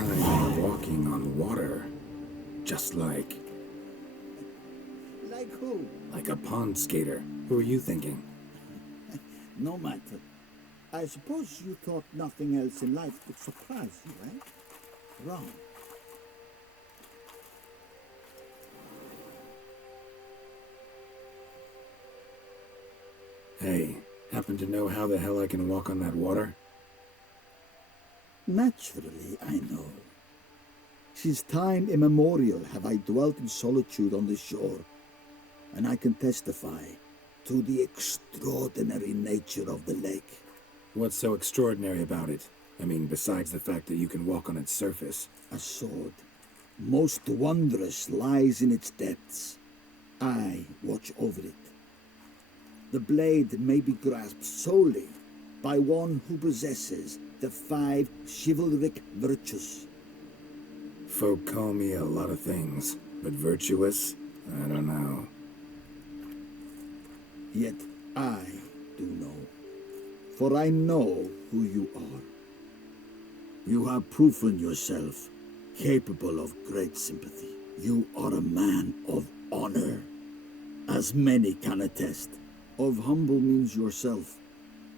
I'm walking on water. Just like... Like who? like a pond skater. Who are you thinking? No matter. I suppose you thought nothing else in life could surprise you, eh? Wrong. Hey, happen to know how the hell I can walk on that water? Naturally, I know. Since time immemorial have I dwelt in solitude on the shore, and I can testify to the extraordinary nature of the lake. What's so extraordinary about it? I mean, besides the fact that you can walk on its surface. A sword, most wondrous, lies in its depths. I watch over it. The blade may be grasped solely by one who possesses the 5 chivalric virtues. Folk call me a lot of things, but virtuous? I don't know. Yet I do know, for I know who you are. You have proven yourself capable of great sympathy. You are a man of honor, as many can attest. Of humble means yourself.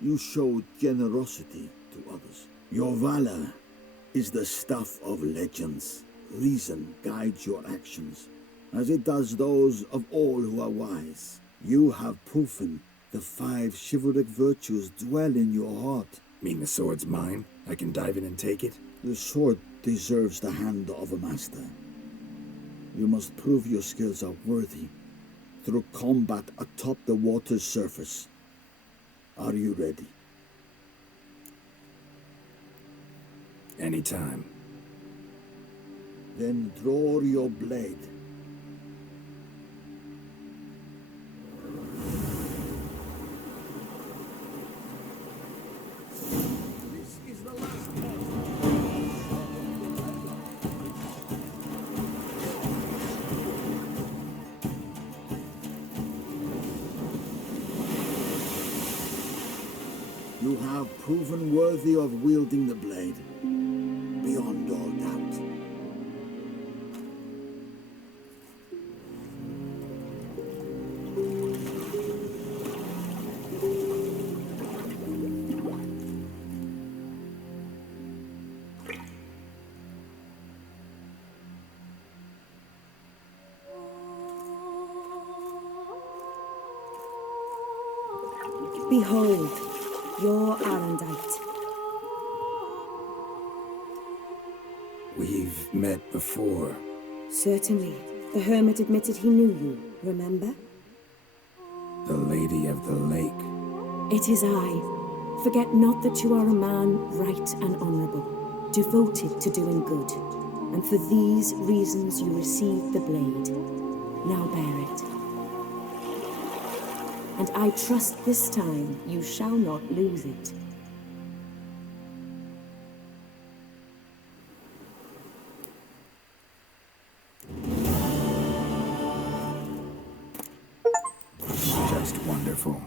You showed generosity to others. Your valor is the stuff of legends. Reason guides your actions, as it does those of all who are wise. You have proven the 5 chivalric virtues dwell in your heart. Mean the sword's mine? I can dive in and take it? The sword deserves the hand of a master. You must prove your skills are worthy through combat atop the water's surface. Are you ready? Anytime. Then draw your blade. This is the last test. You have proven worthy of wielding the blade, beyond all doubt. Behold, your Arendite. We've met before. Certainly. The hermit admitted he knew you, remember? The Lady of the Lake. It is I. Forget not that you are a man right and honorable, devoted to doing good. And for these reasons you received the blade. Now bear it. And I trust this time you shall not lose it. Just wonderful.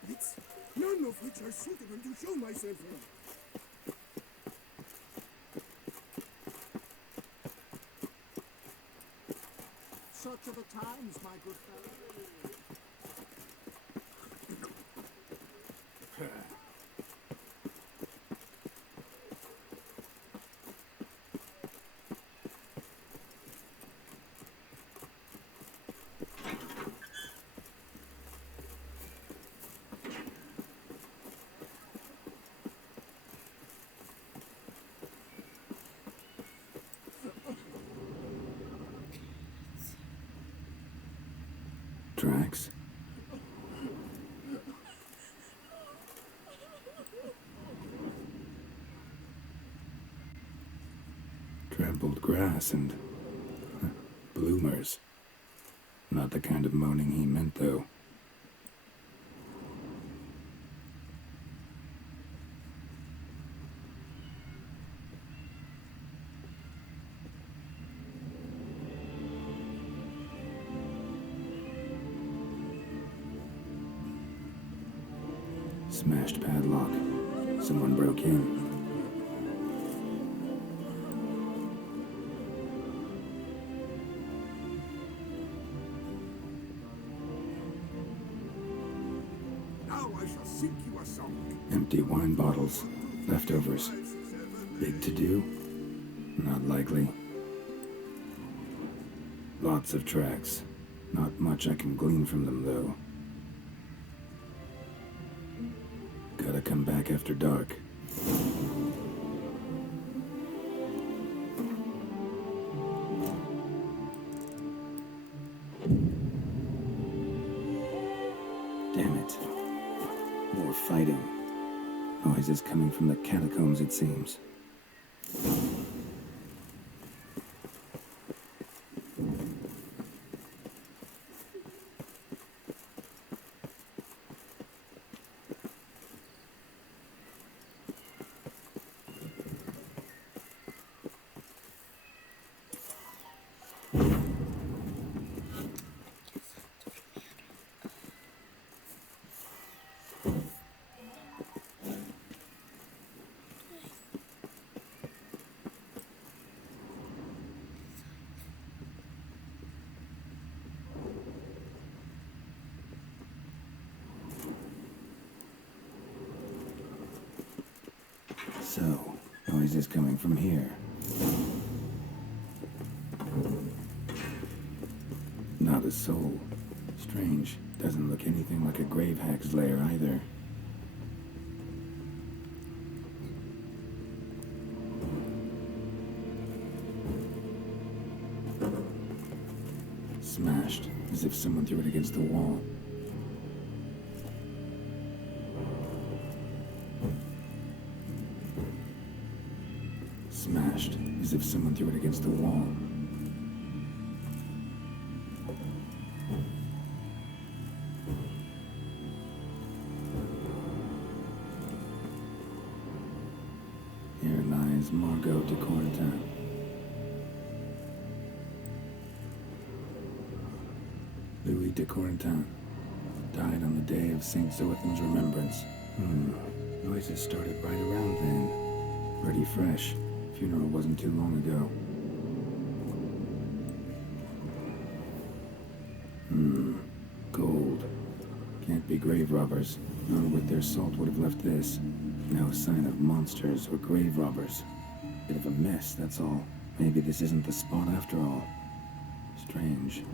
puppets, none of which are suitable to show myself on. Such are the times, my good fellow. Tracks? Trampled grass and bloomers. Not the kind of moaning he meant, though. Smashed padlock. Someone broke in. Now I shall sing you a song. Empty wine bottles. Leftovers. Big to-do? Not likely. Lots of tracks. Not much I can glean from them, though. Gotta come back after dark. Damn it. More fighting. Noises coming from the catacombs, it seems. So, noises coming from here. Not a soul. Strange. Doesn't look anything like a grave hack's lair either. Smashed, as if someone threw it against the wall. Smashed, as if someone threw it against the wall. Here lies Margot de Corentin. Louis de Corentin died on the day of Saint Zoethan's remembrance. Noises started right around then. Pretty fresh. Funeral wasn't too long ago. Gold. Can't be grave robbers. None with their salt would have left this. No sign of monsters or grave robbers. Bit of a mess, that's all. Maybe this isn't the spot after all. Strange.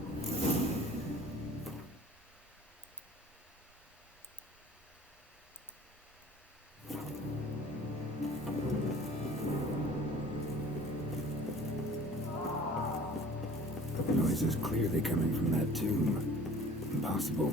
Noise is clearly coming from that tomb. Impossible.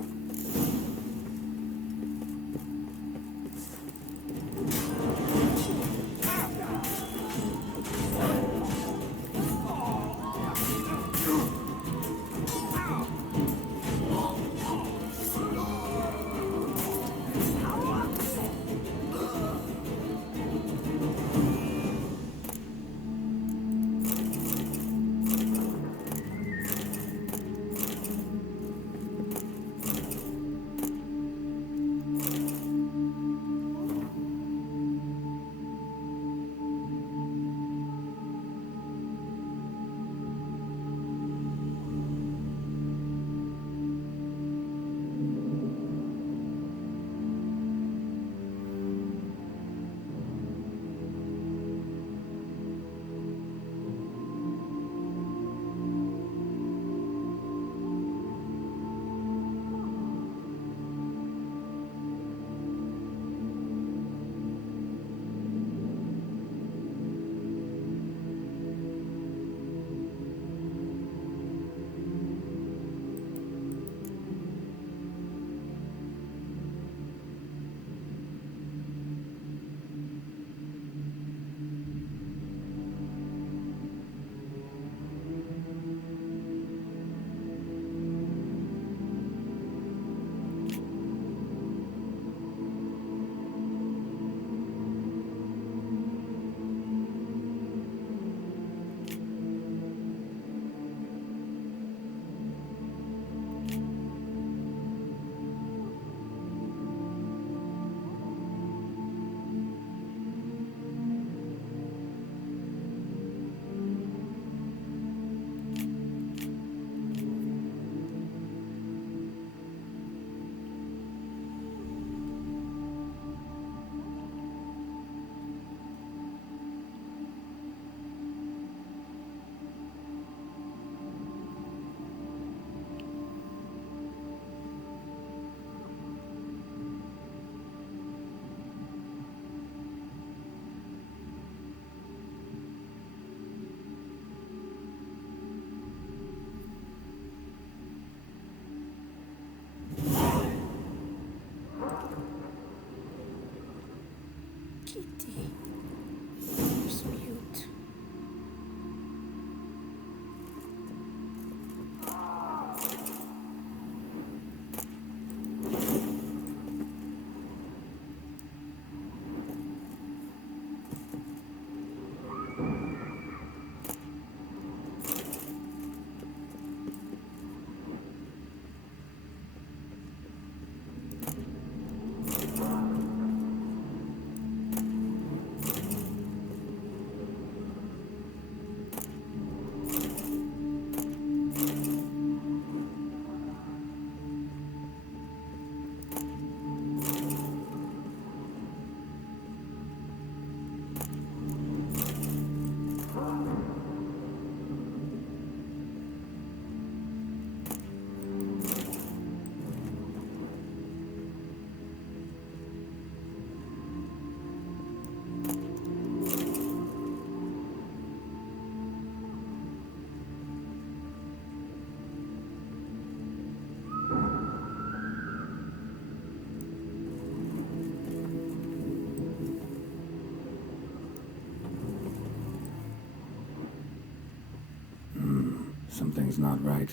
Something's not right.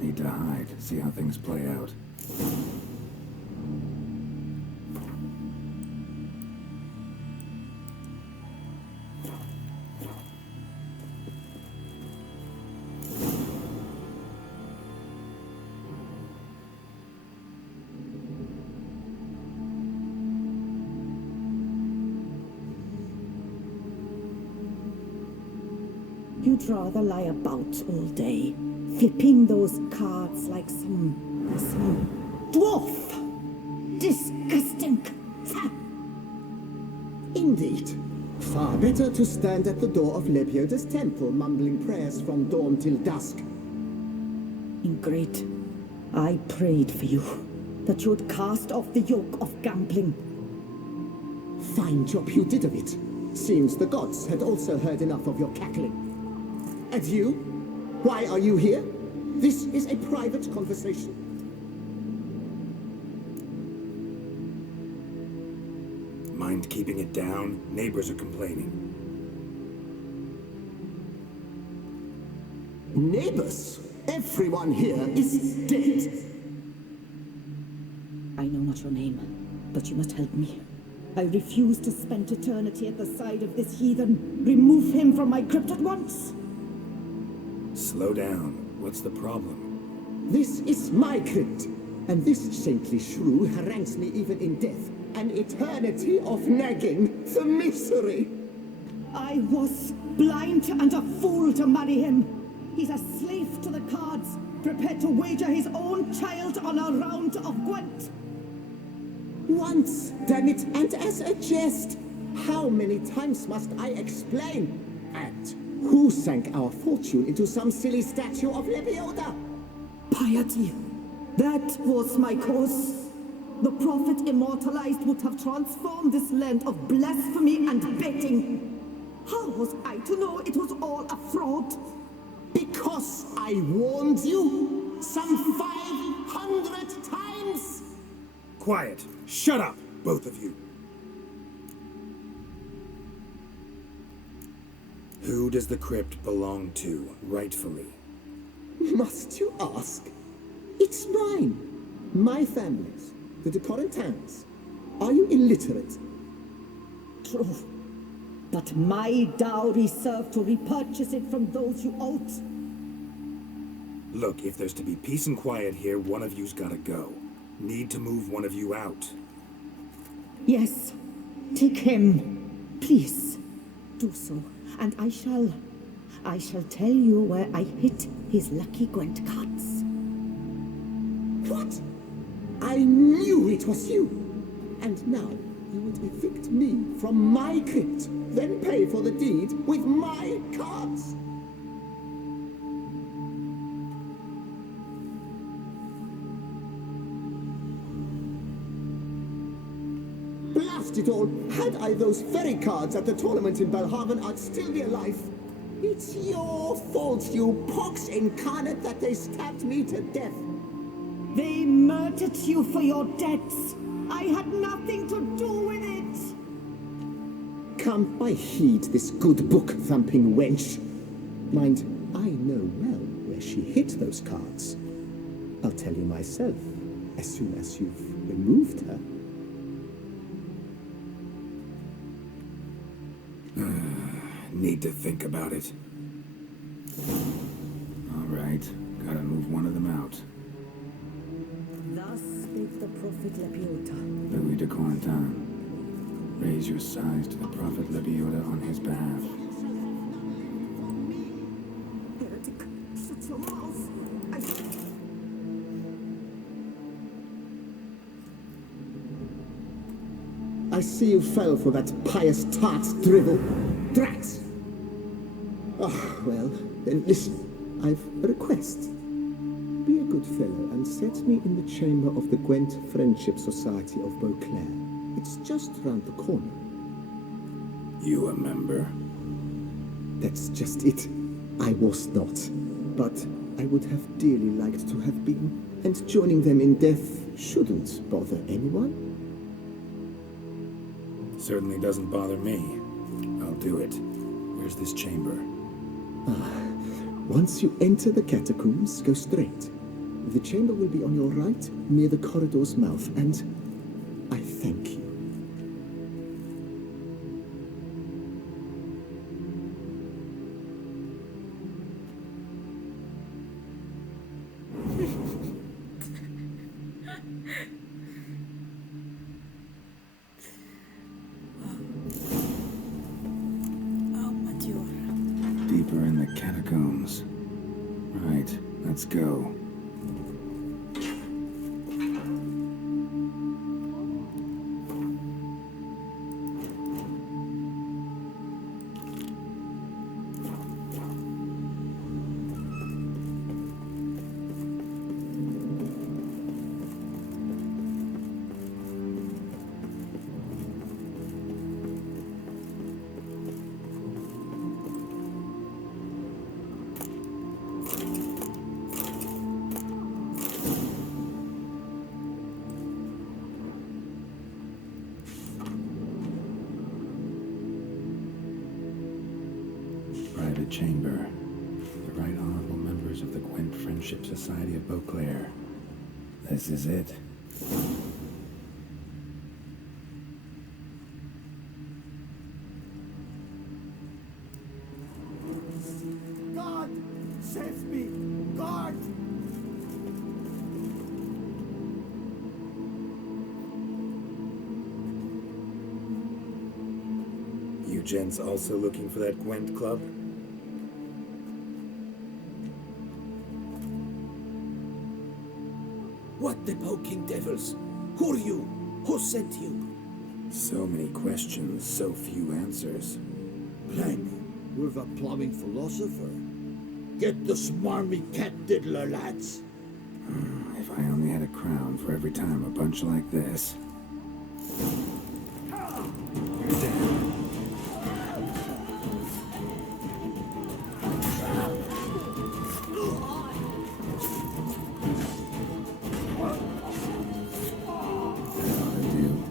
Need to hide, see how things play out. You'd rather lie about all day, flipping those cards like some dwarf. Disgusting. Indeed. Far better to stand at the door of Lebioda's temple, mumbling prayers from dawn till dusk. Ingrid, I prayed for you, that you would cast off the yoke of gambling. Fine job you did of it. Seems the gods had also heard enough of your cackling. And you? Why are you here? This is a private conversation. Mind keeping it down? Neighbors are complaining. Neighbors? Everyone here is dead. I know not your name, but you must help me. I refuse to spend eternity at the side of this heathen. Remove him from my crypt at once. Slow down. What's the problem? This is my crypt, and this saintly shrew harangues me even in death. An eternity of nagging, the misery. I was blind and a fool to marry him. He's a slave to the cards, prepared to wager his own child on a round of Gwent. Once, damn it, and as a jest. How many times must I explain? And who sank our fortune into some silly statue of Lebioda? Piety. That was my cause. The prophet immortalized would have transformed this land of blasphemy and betting. How was I to know it was all a fraud? Because I warned you some 500 times! Quiet! Shut up, both of you! Who does the crypt belong to, rightfully? Must you ask? It's mine. My family's. The de Corintans. Are you illiterate? True. But my dowry served to repurchase it from those you owed. Look, if there's to be peace and quiet here, one of you's gotta go. Need to move one of you out. Yes. Take him. Please. Do so. And I shall tell you where I hid his lucky Gwent cards. What? I knew it was you! And now you would evict me from my crypt, then pay for the deed with my cards! Blast it all! Had I those fairy cards at the tournament in Belhaven, I'd still be alive. It's your fault, you pox incarnate, that they stabbed me to death. They murdered you for your debts. I had nothing to do with it. Come, I heed this good book-thumping wench. Mind, I know well where she hid those cards. I'll tell you myself, as soon as you've removed her. Need to think about it. All right, gotta move one of them out. Thus spake the prophet Lebioda. Louis de Corentin, raise your sighs to the prophet Lebioda on his behalf. Heretic, shut your mouth. I see you fell for that pious tart's drivel. Drats! Oh, well, then listen. I've a request. Be a good fellow and set me in the chamber of the Gwent Friendship Society of Beauclair. It's just round the corner. You a member? That's just it. I was not. But I would have dearly liked to have been. And joining them in death shouldn't bother anyone. Certainly doesn't bother me. I'll do it. Where's this chamber? Once you enter the catacombs, go straight. The chamber will be on your right, near the corridor's mouth, and I thank you. Oh, mature. Deeper in the catacombs. Right, let's go. Private chamber. The Right Honorable members of the Gwent Friendship Society of Beauclair. This is it. God, save me! God! You gents also looking for that Gwent club? What the poking devils? Who are you? Who sent you? So many questions, so few answers. Blank, we're the plumbing philosopher. Get the smarmy cat diddler, lads. If I only had a crown for every time a bunch like this. You're dead. That ought to do.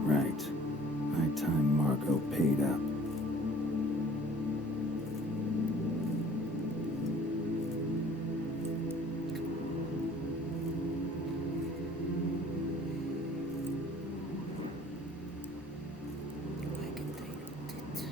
Right. High time Margot paid up. I can take it.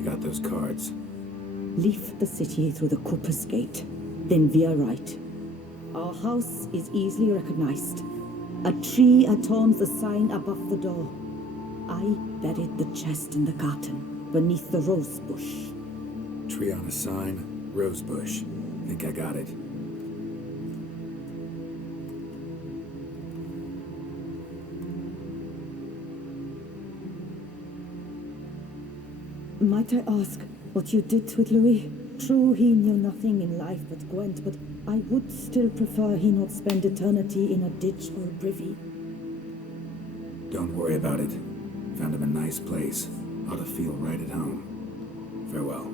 you got those cards? Leave the city through the Corpus Gate, then veer right. Our house is easily recognized. A tree adorns the sign above the door. I buried the chest in the garden, beneath the rose bush. Tree on a sign, rose bush. Think I got it. Might I ask what you did with Louis? True, he knew nothing in life but Gwent, but I would still prefer he not spend eternity in a ditch or a privy. Don't worry about it. Found him a nice place. Ought to feel right at home. Farewell.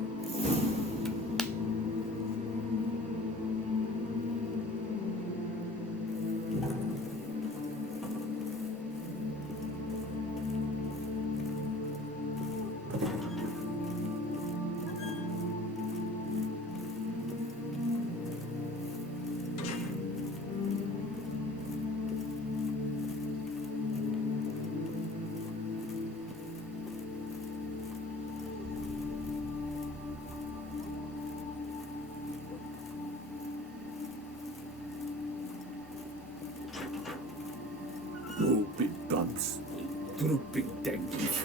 Drooping bugs, drooping dangers.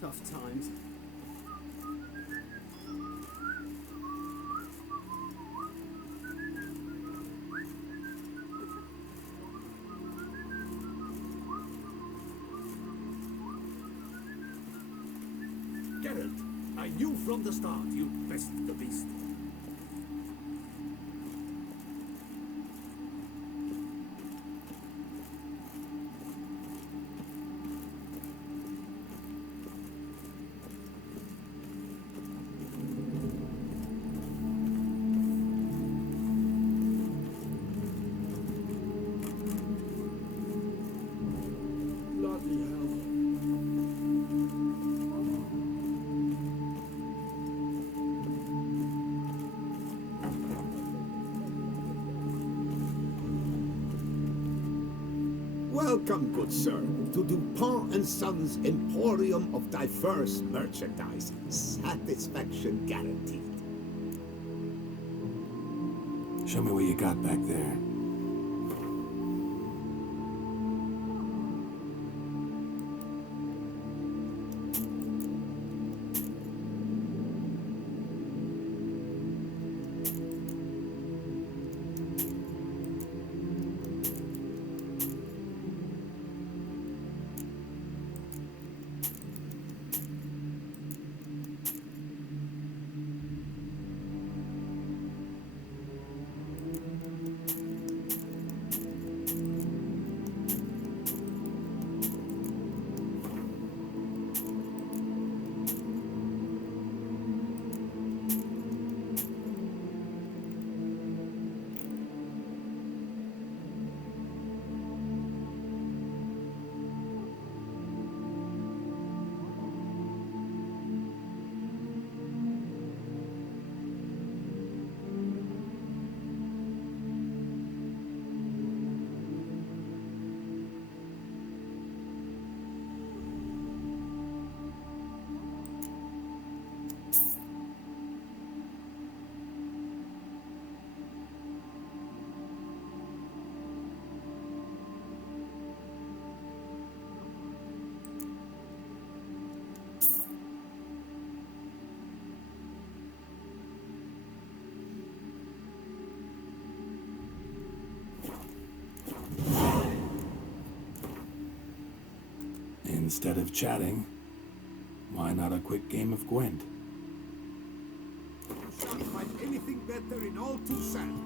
Tough times. Geralt, I knew from the start you'd best the beast. Bloody hell. Welcome, good sir, to Dupont and Sons Emporium of diverse merchandise. Satisfaction guaranteed. Show me what you got back there. Instead of chatting, why not a quick game of Gwent? Shan't find anything better in all Toussaint.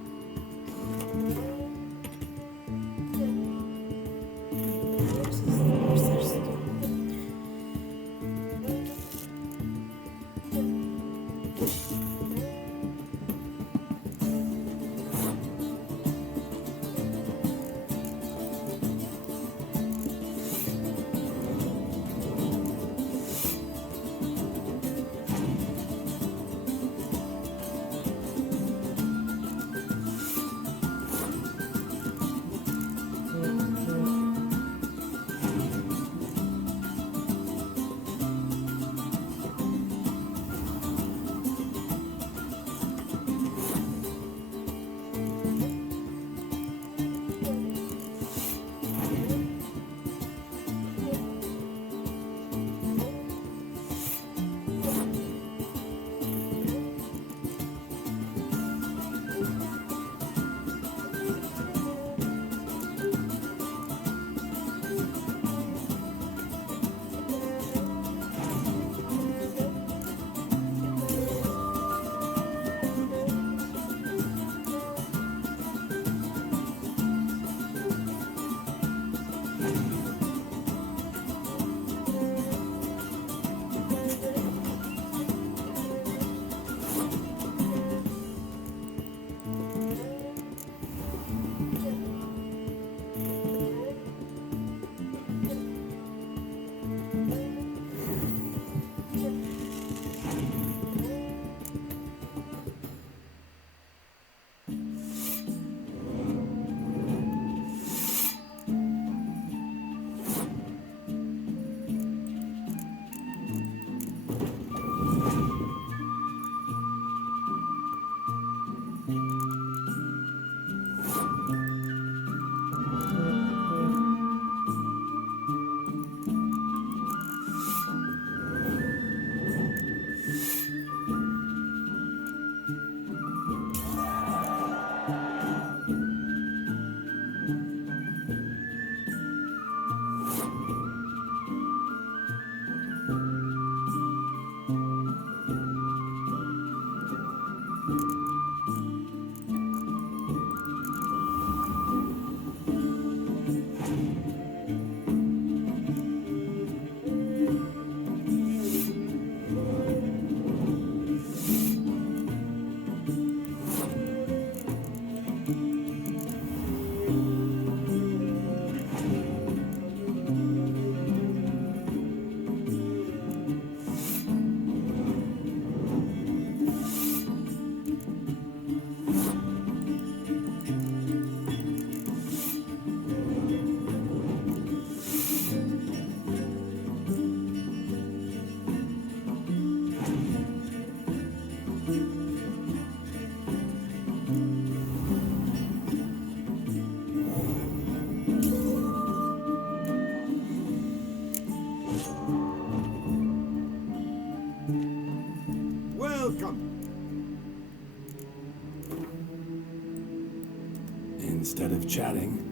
Welcome. Instead of chatting,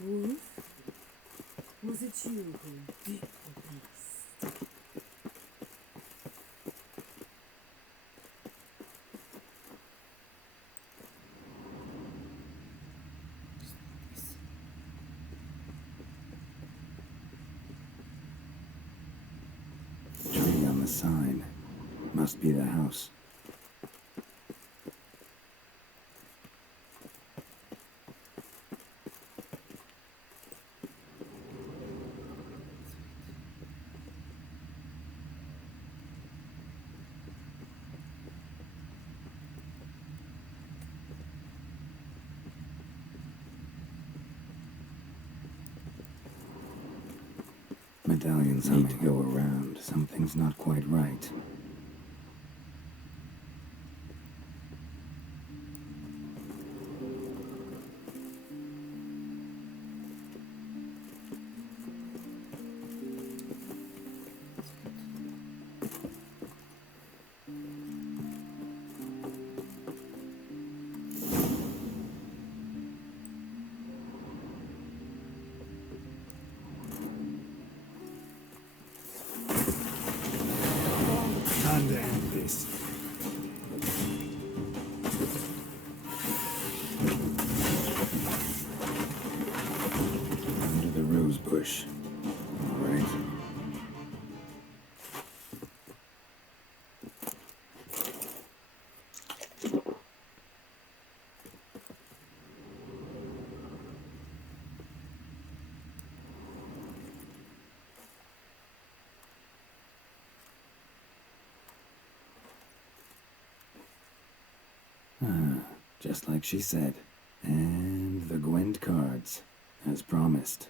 Wolf? Was it you who bit the beast? Tree on the sign. Must be the house. Medallions need to go around. Something's not quite right. Time to end this. Under the rose bush. All right. Just like she said. And the Gwent cards, as promised.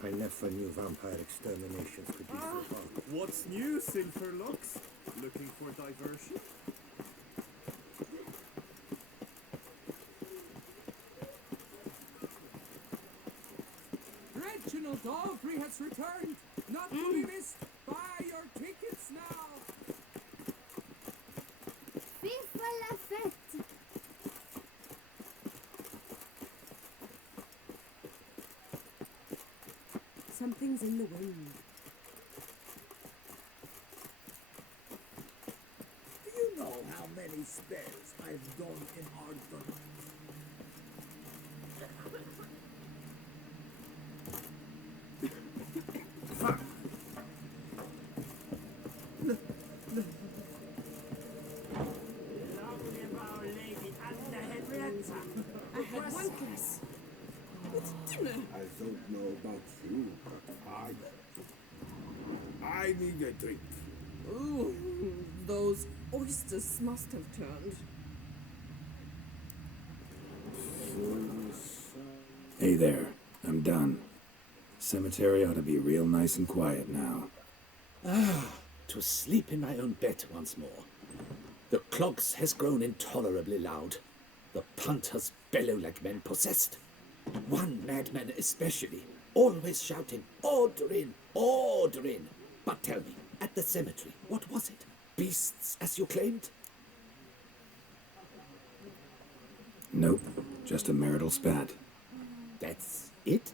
I never knew vampire exterminations could be so hard. What's new, Silverlocks? Looking for diversion? Reginald Daltrey has returned! Not to be missed! Buy your tickets now! Vive la fête! Something's in the wind. Do you know how many spells I've done in Ardon? I had one guess. It's dinner. I don't know about you, but I need a drink. Ooh, those oysters must have turned. Hey there, I'm done. Cemetery ought to be real nice and quiet now. To sleep in my own bed once more. The clogs has grown intolerably loud. The punters bellow like men possessed. One madman especially, always shouting, "Order in! Order in!" But tell me, at the cemetery, what was it? Beasts, as you claimed? Nope, just a marital spat. That's it?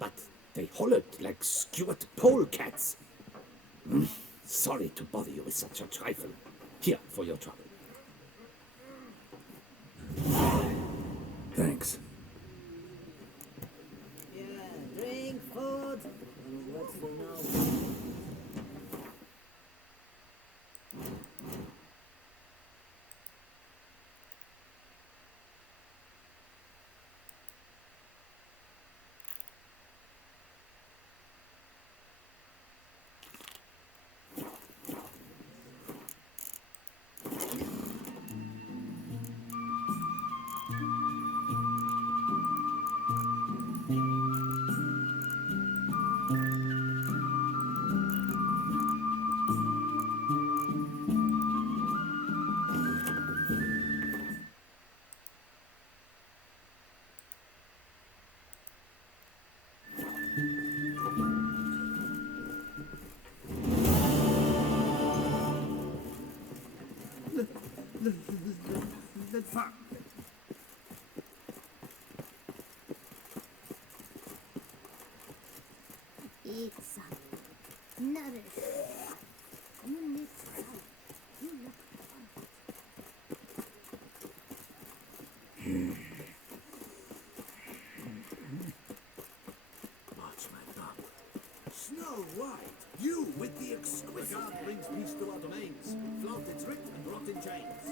But they hollered like skewered polecats. Sorry to bother you with such a trifle. Here, for your trouble. Thanks. Yeah, drink, food. What's the now? Eat some. Nourish. You need some. You look Watch my thumb. Snow White, you with the exquisite. The guard brings peace to our domains. Flaunt its writ and rot in chains.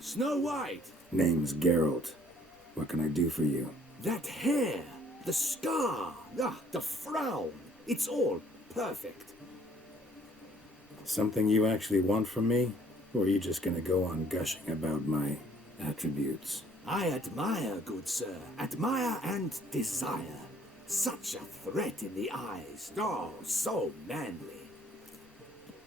Snow White! Name's Geralt. What can I do for you? That hair! The scar! The frown! It's all perfect. Something you actually want from me? Or are you just gonna go on gushing about my attributes? I admire, good sir. Admire and desire. Such a threat in the eyes. Oh, so manly.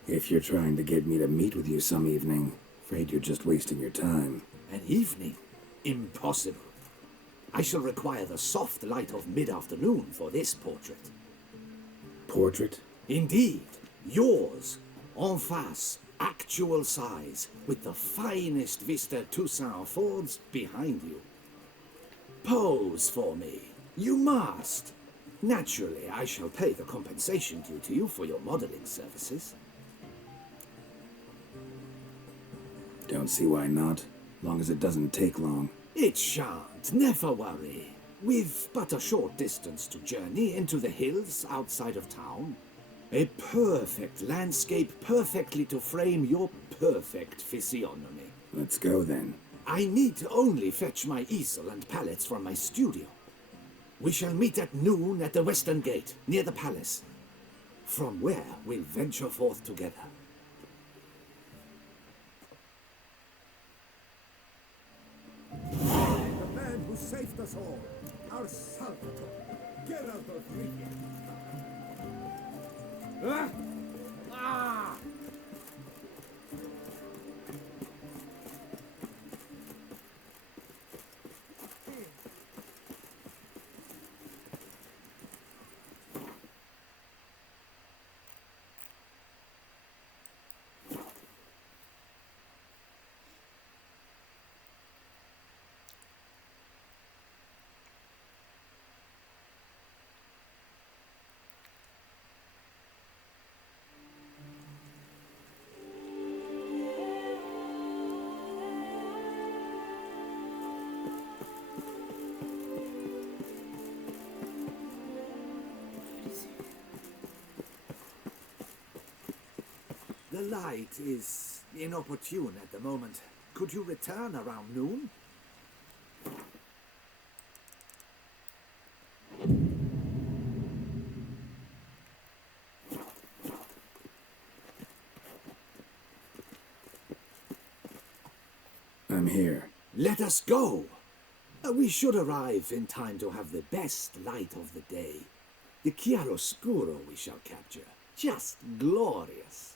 If you're trying to get me to meet with you some evening, afraid you're just wasting your time. An evening? Impossible. I shall require the soft light of mid-afternoon for this portrait. Portrait? Indeed. Yours. En face. Actual size. With the finest vista Toussaint affords behind you. Pose for me. You must. Naturally, I shall pay the compensation due to you for your modeling services. Don't see why not. Long as it doesn't take long. It shan't, never worry. We've but a short distance to journey into the hills outside of town. A perfect landscape perfectly to frame your perfect physiognomy. Let's go then. I need only fetch my easel and palettes from my studio. We shall meet at noon at the western gate, near the palace. From where we'll venture forth together. The man who saved us all, our Salvatore, Geralt of Rivia. The light is inopportune at the moment. Could you return around noon? I'm here. Let us go! We should arrive in time to have the best light of the day. The chiaroscuro we shall capture. Just glorious.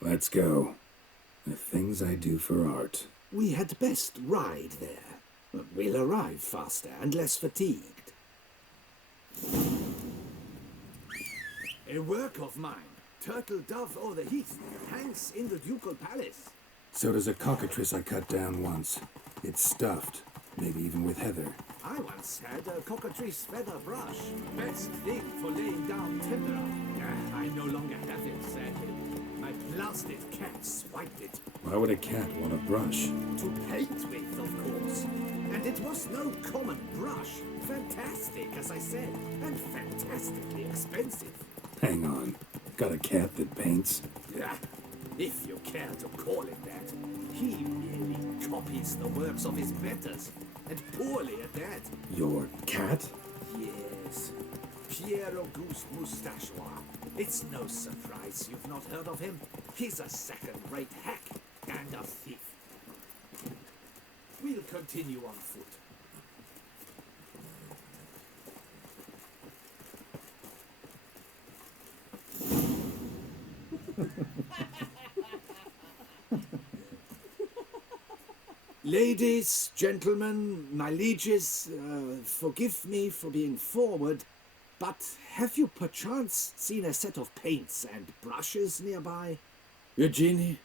Let's go. The things I do for art. We had best ride there. We'll arrive faster and less fatigued. A work of mine, Turtle Dove o'er the Heath, hangs in the ducal palace. So does a cockatrice I cut down once. It's stuffed, maybe even with heather. I once had a cockatrice feather brush. Best thing for laying down timber. I no longer have it, sadly. My plow blasted cat swiped it. Why would a cat want a brush? To paint with, of course. And it was no common brush. Fantastic, as I said, and fantastically expensive. Hang on. Got a cat that paints? Yeah, if you care to call it that. He merely copies the works of his betters, and poorly at that. Your cat? Yes, Pierre Auguste Moustachois. It's no surprise you've not heard of him. He's a second-rate hack and a thief. We'll continue on foot. Ladies, gentlemen, my lieges, forgive me for being forward, but have you perchance seen a set of paints and brushes nearby? Eugenie,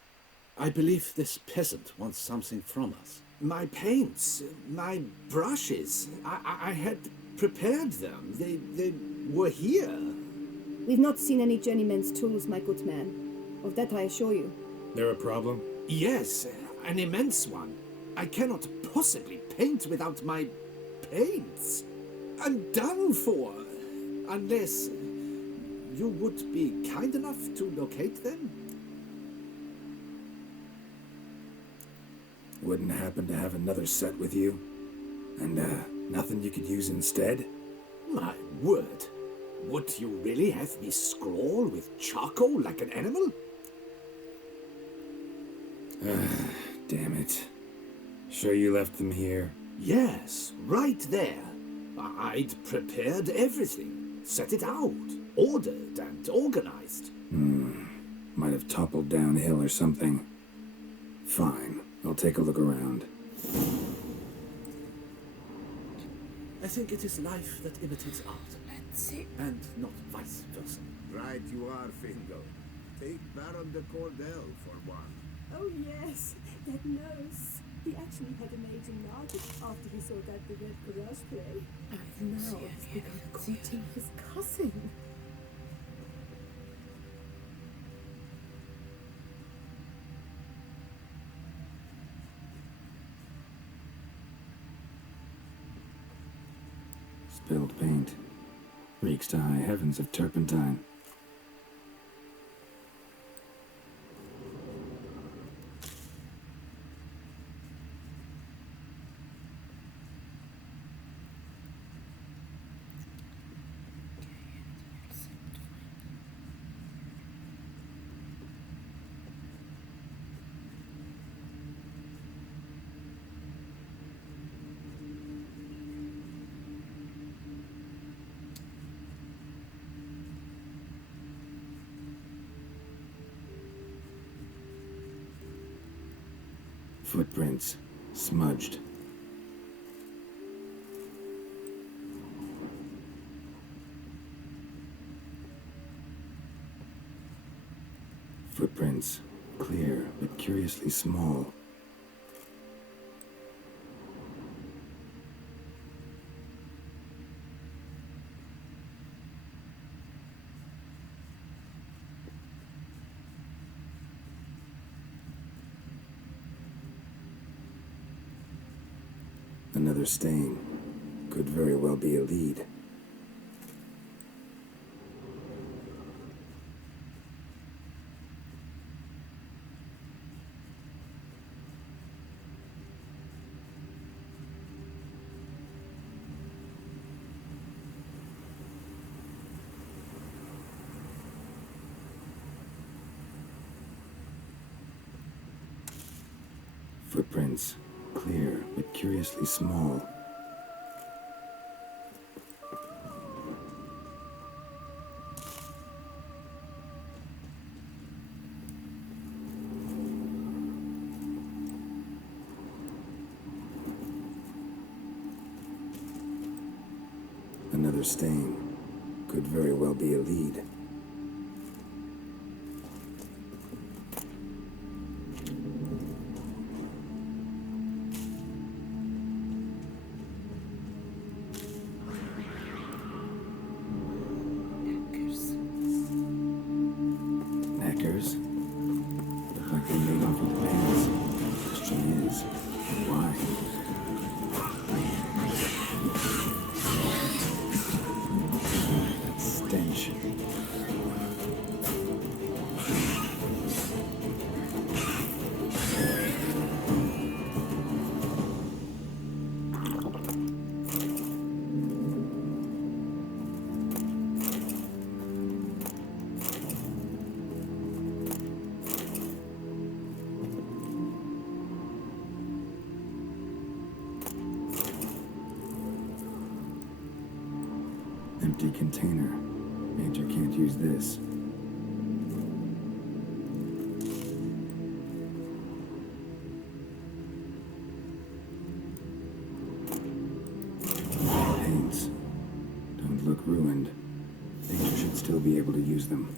I believe this peasant wants something from us. My paints, my brushes, I had prepared them. They were here. We've not seen any journeyman's tools, my good man. Of that I assure you. There a problem? Yes, an immense one. I cannot possibly paint without my paints. I'm done for. Unless you would be kind enough to locate them? Wouldn't happen to have another set with you? And, nothing you could use instead? My word. Would you really have me scrawl with charcoal like an animal? Damn it. Sure you left them here? Yes, right there. I'd prepared everything, set it out, ordered and organized. Might have toppled downhill or something. Fine, I'll take a look around. I think it is life that imitates art, Let's see. and not vice versa. Right you are, Fingal. Take Baron de Cordel for one. Oh yes, that nose. He actually had an aging market after he saw that the Red Courage play. And now he's begun courting his cousin. Spilled paint. Reeks to high heavens of turpentine. Footprints. Smudged. Footprints. Clear, but curiously small. Another stain. Could very well be a lead. Footprints. Clear, but curiously small. Another stain. Could very well be a lead. Knackers. They made off with the pants. Question is, why? That stench. Empty container. Major can't use this. Paints. Don't look ruined. Major should still be able to use them.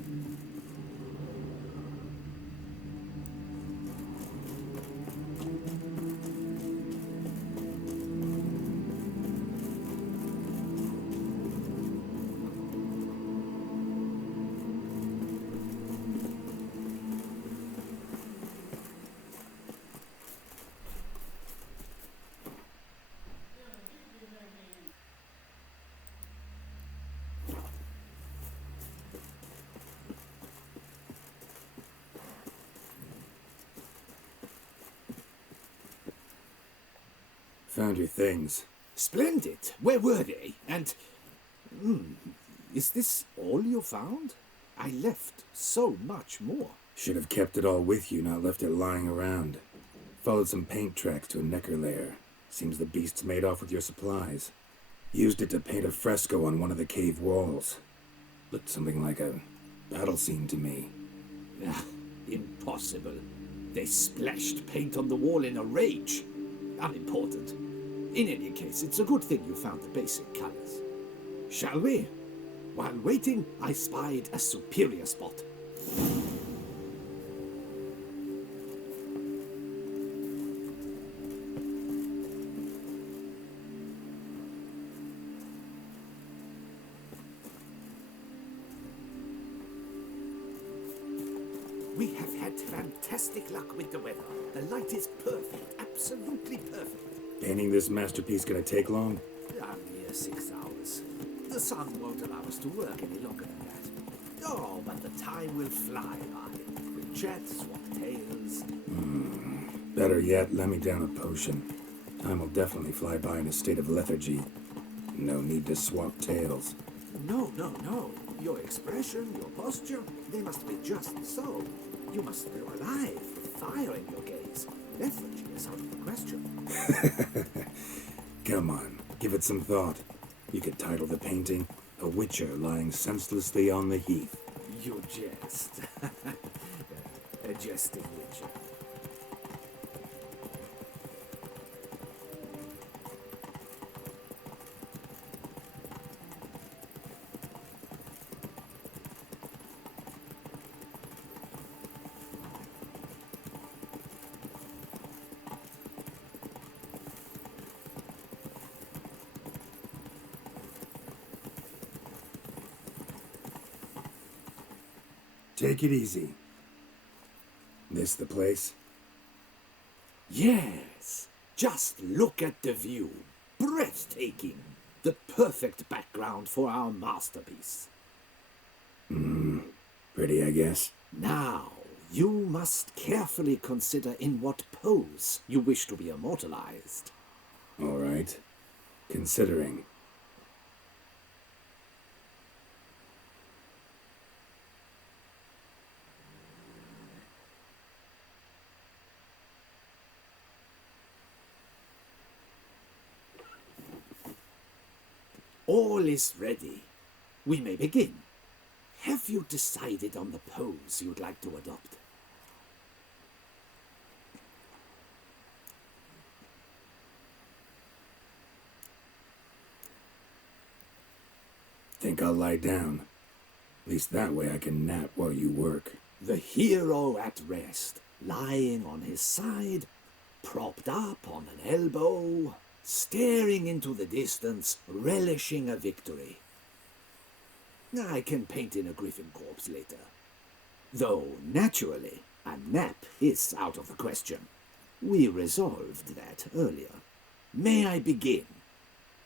Found your things. Splendid. Where were they? And... is this all you found? I left so much more. Should have kept it all with you, not left it lying around. Followed some paint tracks to a necker lair. Seems the beast's made off with your supplies. Used it to paint a fresco on one of the cave walls. Looked something like a battle scene to me. Ah, impossible. They splashed paint on the wall in a rage. Unimportant. In any case, it's a good thing you found the basic colors. Shall we? While waiting, I spied a superior spot. We have had fantastic luck with the weather. The light is perfect, absolutely perfect. Painting this masterpiece gonna take long? A mere 6 hours. The sun won't allow us to work any longer than that. Oh, but the time will fly by. We'll chat, swap tales. Better yet, let me down a potion. Time will definitely fly by in a state of lethargy. No need to swap tales. No, no, no. Your expression, your posture, they must be just so. You must be alive, with fire in your gaze. Lethargy is out of the question. Come on, give it some thought. You could title the painting, A Witcher Lying Senselessly on the Heath. You jest. A jesting witcher. Take it easy. This the place? Yes. Just look at the view. Breathtaking. The perfect background for our masterpiece. Pretty, I guess. Now, you must carefully consider in what pose you wish to be immortalized. All right. Considering. All is ready. We may begin. Have you decided on the pose you'd like to adopt? Think I'll lie down. At least that way I can nap while you work. The hero at rest, lying on his side, propped up on an elbow, staring into the distance, relishing a victory. I can paint in a griffin corpse later. Though, naturally, A nap is out of the question. We resolved that earlier. May I begin?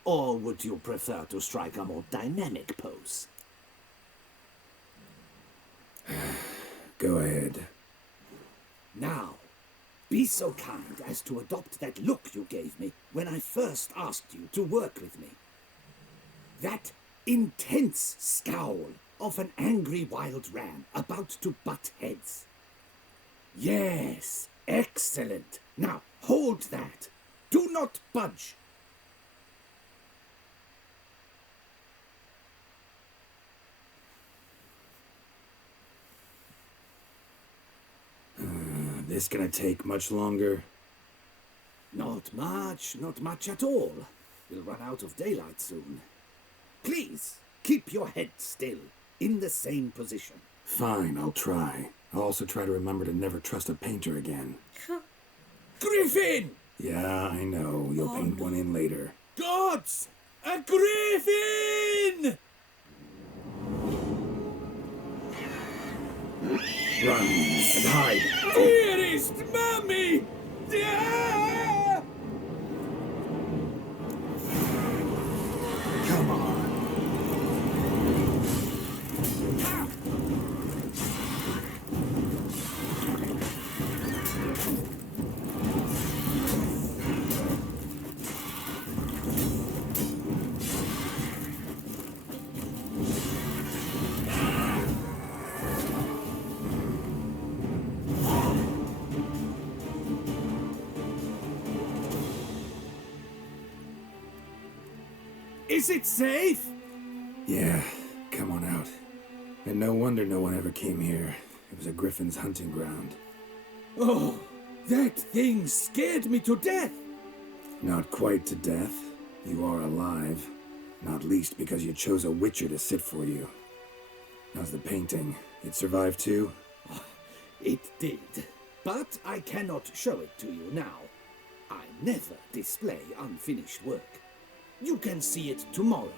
Or would you prefer to strike a more dynamic pose? Go ahead. Now, be so kind as to adopt that look you gave me when I first asked you to work with me. That intense scowl of an angry wild ram about to butt heads. Yes, excellent. Now, hold that. Do not budge. This gonna take much longer? Not much at all. We'll run out of daylight soon. Please, keep your head still, in the same position. Fine, I'll try. I'll also try to remember to never trust a painter again. Griffin! Yeah, I know. You'll paint one in later. Gods! A griffin! Run and hide. Dearest Mummy! Ah! Come on. Is it safe? Yeah, come on out. And no wonder no one ever came here. It was a griffin's hunting ground. Oh, that thing scared me to death. Not quite to death. You are alive. Not least because you chose a witcher to sit for you. How's the painting? It survived too? It did. But I cannot show it to you now. I never display unfinished work. You can see it tomorrow,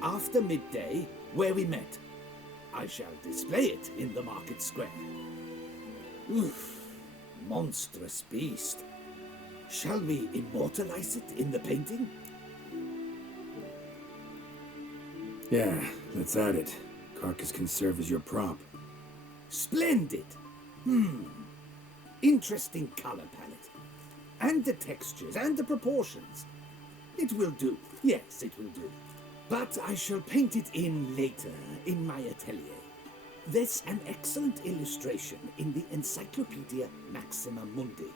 after midday, where we met. I shall display it in the market square. Oof, monstrous beast. Shall we immortalize it in the painting? Yeah, let's add it. Carcass can serve as your prop. Splendid! Interesting color palette. And the textures and the proportions. It will do. Yes, it will do. But I shall paint it in later, in my atelier. There's an excellent illustration in the Encyclopedia Maxima Mundi.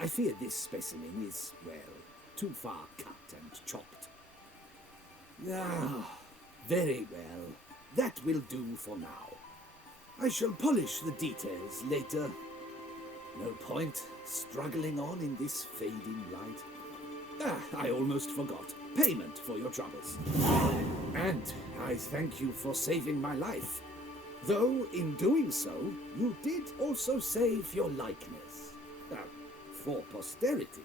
I fear this specimen is, well, too far cut and chopped. Ah, very well. That will do for now. I shall polish the details later. No point struggling on in this fading light. I almost forgot. Payment for your troubles. And I thank you for saving my life. Though, in doing so, you did also save your likeness. For posterity.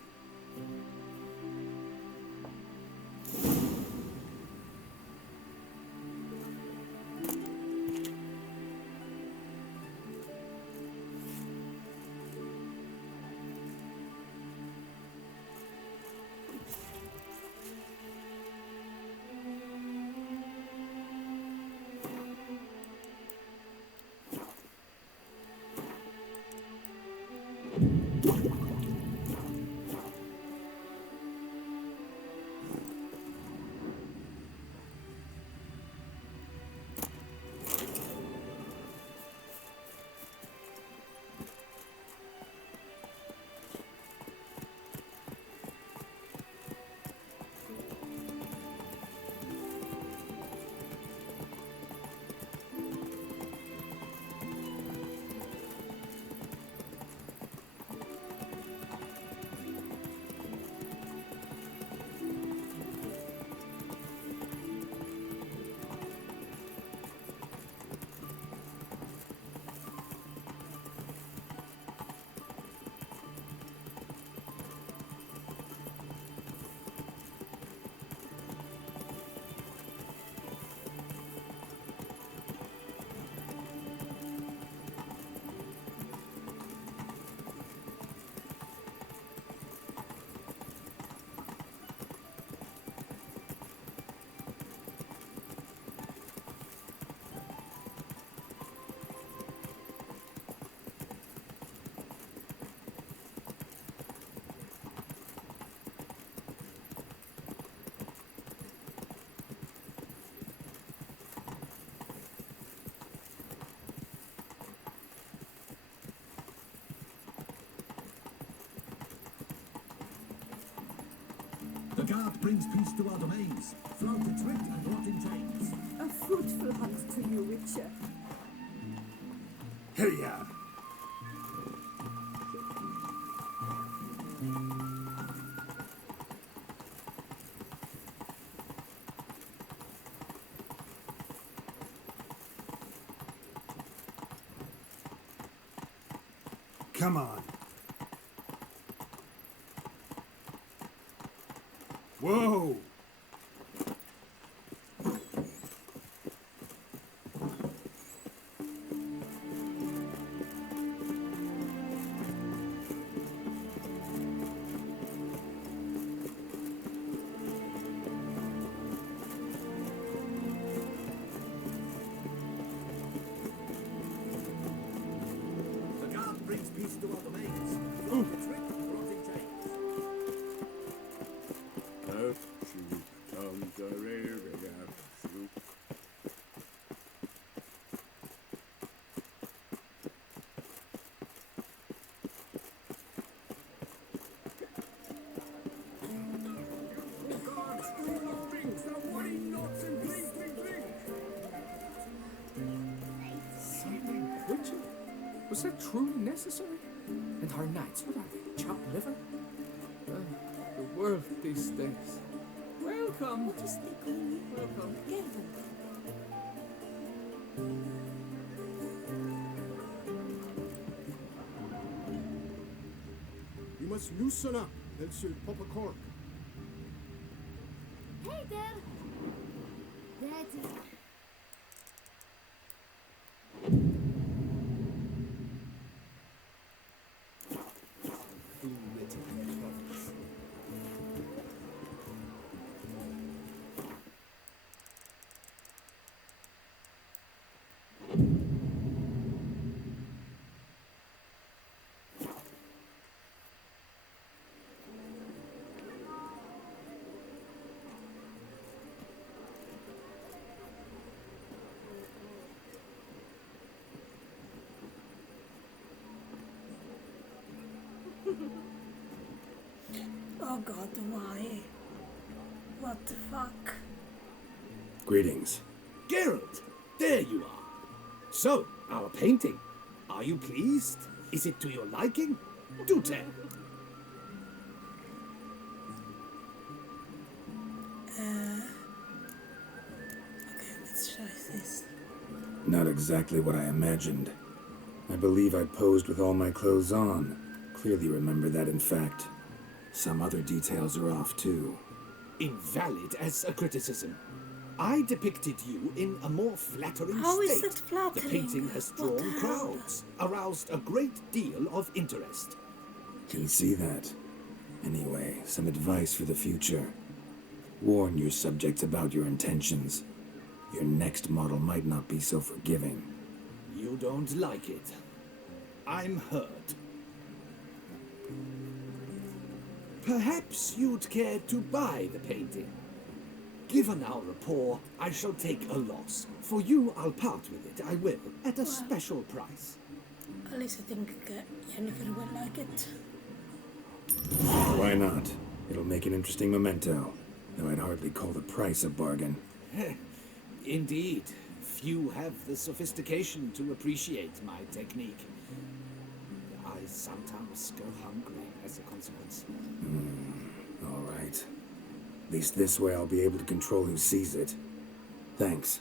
God brings peace to our domains. Flout its wit and rot in chains. A fruitful hunt to you, Witcher. Hey, ya! Come on. Whoa! The God brings peace to our domains. Flout its wit and rot in chains. Witcher? Was that truly necessary? And our knights, what are they? Chopped liver? The world these days. Welcome. What is they calling you? Welcome. Geralt. You must loosen up, else you'll pop a cork. Hey there! That is... Oh god, why? What the fuck? Greetings. Geralt, there you are. So, our painting. Are you pleased? Is it to your liking? Do tell. Okay, let's try this. Not exactly what I imagined. I believe I posed with all my clothes on. Clearly remember that, in fact. Some other details are off, too. Invalid as a criticism. I depicted you in a more flattering How state. is that flattering? The painting has What drawn the hell? crowds, aroused a great deal of interest. Can see that. Anyway, some advice for the future. Warn your subjects about your intentions. Your next model might not be so forgiving. You don't like it. I'm hurt. Perhaps you'd care to buy the painting. Given our rapport, I shall take a loss. For you, I'll part with it, I will, at a special price. At least I think Jennifer will like it. Why not? It'll make an interesting memento, though I'd hardly call the price a bargain. Indeed, few have the sophistication to appreciate my technique. I sometimes go hungry as a consequence. All right. At least this way I'll be able to control who sees it. Thanks.